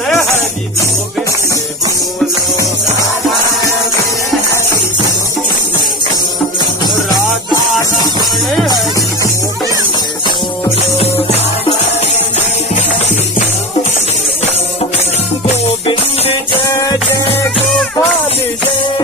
हरि गोविंद बोलो, राधा रमण हरि गोविंद बोलो, गोविंद जय जय गोपाल जय।